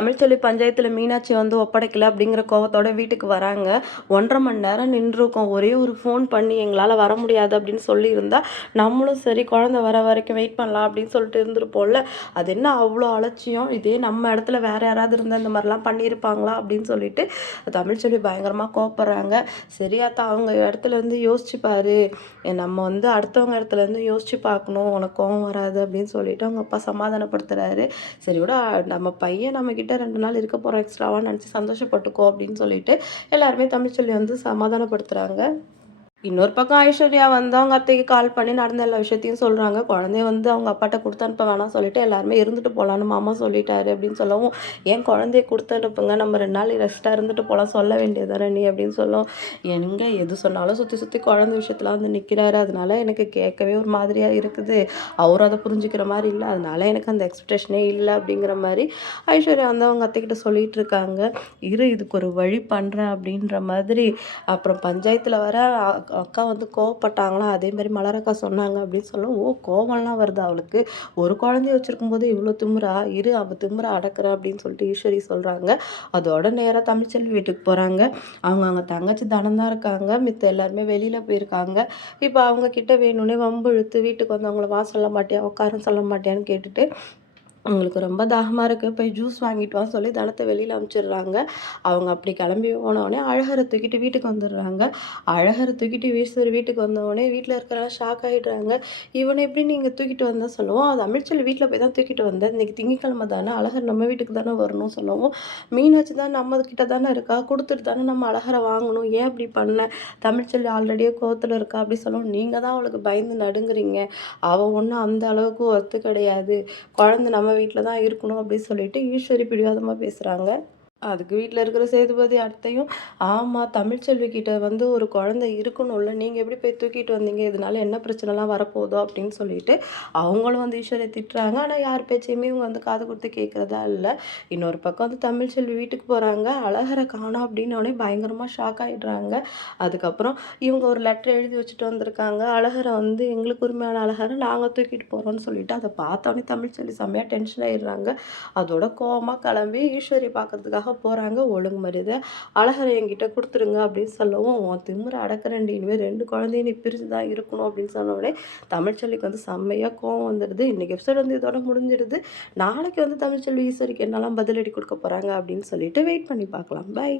தமிழ்ச்செல்வி பஞ்சாயத்துல மீனாட்சி வந்து ஒப்படைக்கல அப்படிங்கிற கோவத்தோட வீட்டுக்கு வராங்க. 1 1/2 மணி நேரம் நின்றுருக்கோம். ஒரே ஒரு ஃபோன் பண்ணி எங்களால வர முடியாது அப்படின்னு சொல்லியிருந்தா, நம்மளும் சரி குழந்தை வர வரைக்கும் வெயிட் பண்ணலாம் அப்படின்னு சொல்லிட்டு இருந்திருப்போம்ல. அது என்ன அவ்வளோ அலட்சியம்? இதே நம்ம இடத்துல வேற யாராவது இருந்தா இந்த மாதிரிலாம் பண்ணியிருப்பாங்களா? அப்படின்னு சொல்லிட்டு தமிழ்ச்செல்வி பயங்கரமா கோவப்படுறாங்க. சரி அத்தா அவங்க இடத்துல இருந்து யோசிச்சு பாரு. நம்ம வந்து அடுத்தவங்க இடத்துல இருந்து யோசிச்சு பார்க்கணும். உனக்கு கோவம் வராது அப்படின்னு சொல்லிட்டு அவங்க அப்பா சமாதானப்படுத்துறாரு. சரி விட நம்ம பையன் நம்மகிட்ட 2 நாள் இருக்க போறோம் எக்ஸ்ட்ராவான்னு நினச்சு சந்தோஷப்பட்டுக்கோ அப்படின்னு சொல்லிட்டு எல்லாருமே தமிழ்ச்செல்வி வந்து சமாதானப்படுத்துறாங்க. இன்னொரு பக்கம் ஐஸ்வர்யா வந்து அவங்க அத்தைக்கு கால் பண்ணி நடந்த எல்லா விஷயத்தையும் சொல்றாங்க. குழந்தைய வந்து அவங்க அப்பாட்ட குடுத்து அனுப்ப வேணாம் சொல்லிட்டு எல்லாருமே இருந்துட்டு போலான்னு மாமா சொல்லிட்டாரு அப்படின்னு சொல்லவும், "ஏன் குழந்தைய குடுத்து அனுப்புங்க. நம்ம 2 நாள் ரெஸ்ட்டா இருந்துட்டு போலாம். சொல்ல வேண்டியது தானே நீ" அப்படின்னு சொல்லவும், "எங்க எது சொன்னாலும் சுத்தி சுத்தி குழந்தை விஷயத்துல வந்து நிக்கிறாரு. அதனால எனக்கு கேட்கவே ஒரு மாதிரியா இருக்குது. அவரும் அத புரிஞ்சுக்கிற மாரி இல்ல. அதனால எனக்கு அந்த எக்ஸ்பெக்டேஷனே இல்ல" அப்படிங்கிற மாரி ஐஸ்வர்யா வந்து அவங்க அத்தைக்கிட்ட சொல்லிட்டு இருக்காங்க. "இரு இதுக்கு ஒரு வழி பண்றேன்" அப்படின்ற மாதிரி அப்புறம் பஞ்சாயத்துல வர அக்கா வந்து கோவப்பட்டாங்களாம். அதேமாரி மலரக்கா சொன்னாங்க அப்படின்னு சொல்லவும், ஓ! கோவம்லாம் வருதா அவளுக்கு? ஒரு குழந்தைய வச்சிருக்கும்போது இவ்வளோ திமிரா? இரு அவ திமிர அடக்குறேன் அப்படின்னு சொல்லிட்டு ஈஸ்வரி சொல்றாங்க. அதோட நேரா தமிழ்ச்செல்வி வீட்டுக்கு போறாங்க. அவங்க தங்கச்சி தனம் தான் இருக்காங்க. மித்த எல்லாருமே வெளியில போயிருக்காங்க. இப்ப அவங்க கிட்ட வேணும்னே வம்பு இழுத்து வீட்டுக்கு வந்தவங்கள வா சொல்ல மாட்டியா? உட்கார சொல்ல மாட்டியான்னு கேட்டுட்டு உங்களுக்கு ரொம்ப தாகமா இருக்கு. போய் ஜூஸ் வாங்கிட்டு வான்னு சொல்லி தனத்த வெளியில அனுப்பிச்சிடுறாங்க. அவங்க அப்படி கிளம்பி போனோனே அழகர தூக்கிட்டு வீட்டுக்கு வந்துடுறாங்க. அழகர தூக்கிட்டு ஈஸ்வரி வீட்டுக்கு வந்தவுடனே வீட்ல இருக்கிறவங்க ஷாக் ஆயிடுறாங்க. "இவன எப்படி நீங்க தூக்கிட்டு வந்த?" சொல்லவும், "அது தமிழ்ச்செல்வி வீட்ல போய் தான் தூக்கிட்டு வந்தேன். இன்னைக்கு திங்கட்கிழமை தானே, அழகர் நம்ம வீட்டுக்கு தானே வரணும்." சொல்லவும், "மீனாட்சி தான் நம்ம கிட்ட தானே இருக்கா. குடுத்துட்டு தானே நம்ம அழகர வாங்கணும். ஏன் இப்படி பண்ண? தமிழ்ச்செல்வி ஆல்ரெடியே கோவத்துல இருக்கா." அப்படி சொல்லவும், "நீங்க தான் அவளுக்கு பயந்து நடுங்குறீங்க. அவ ஒண்ணும் அந்த அளவுக்கு ஒர்த்து கிடையாது. குழந்தை நம்ம வீட்ல தான் இருக்கணும் அப்படின்னு சொல்லிட்டு ஈஸ்வரி பிடிவாதமா பேசுறாங்க. அதுக்கு வீட்ல இருக்கிற சேதுபதி அத்தையும், ஆமா தமிழ்ச்செல்வி கிட்ட வந்து ஒரு குழந்தை இருக்கணும்ல. நீங்க எப்படி போய் தூக்கிட்டு வந்தீங்க? இதனால என்ன பிரச்சனைலாம் வரப்போதோ அப்படின்னு சொல்லிட்டு, அவங்களும் வந்து ஈஸ்வரிய திட்டுறாங்க. ஆனா யார் பேச்சையுமே இவங்க வந்து காது குடுத்து கேட்கிறதா இல்ல. இன்னொரு பக்கம் வந்து தமிழ்ச்செல்வி வீட்டுக்கு போறாங்க. அழகர காணோம் அப்படின்னோனே பயங்கரமா ஷாக் ஆயிடுறாங்க. அதுக்கப்புறம் இவங்க ஒரு லெட்டர் எழுதி வச்சுட்டு வந்திருக்காங்க. அழகர வந்து எங்களுக்கு உரிமையான அழகர நாங்க தூக்கிட்டு போறோம்னு சொல்லிட்டு, அத பார்த்தோனே தமிழ்ச்செல்வி செம்மையா டென்ஷன் ஆயிடுறாங்க. அதோட கோவமா கிளம்பி ஈஸ்வரிய பார்க்கறதுக்காக போறாங்க. ஒழுங்கு மரியாதையா அழகர என்கிட்ட குடுத்துருங்க அப்படின்னு சொல்லவும், உன் திமிர அடக்குறேன்டி. இனிமே 2 குழந்தையும் நீ பிரிஞ்சு தான் இருக்கணும் அப்படின்னு சொன்ன உடனே தமிழ்ச்செல்விக்கு வந்து செம்மையா கோவம் வந்துடுது. இன்னைக்கு எபிசோட் வந்து இதோட முடிஞ்சிடுது. நாளைக்கு வந்து தமிழ்ச்செல்வி ஈஸ்வரிக்கு என்னலாம் பதிலடி குடுக்க போறாங்க அப்படின்னு சொல்லிட்டு வெயிட் பண்ணி பார்க்கலாம். பாய்.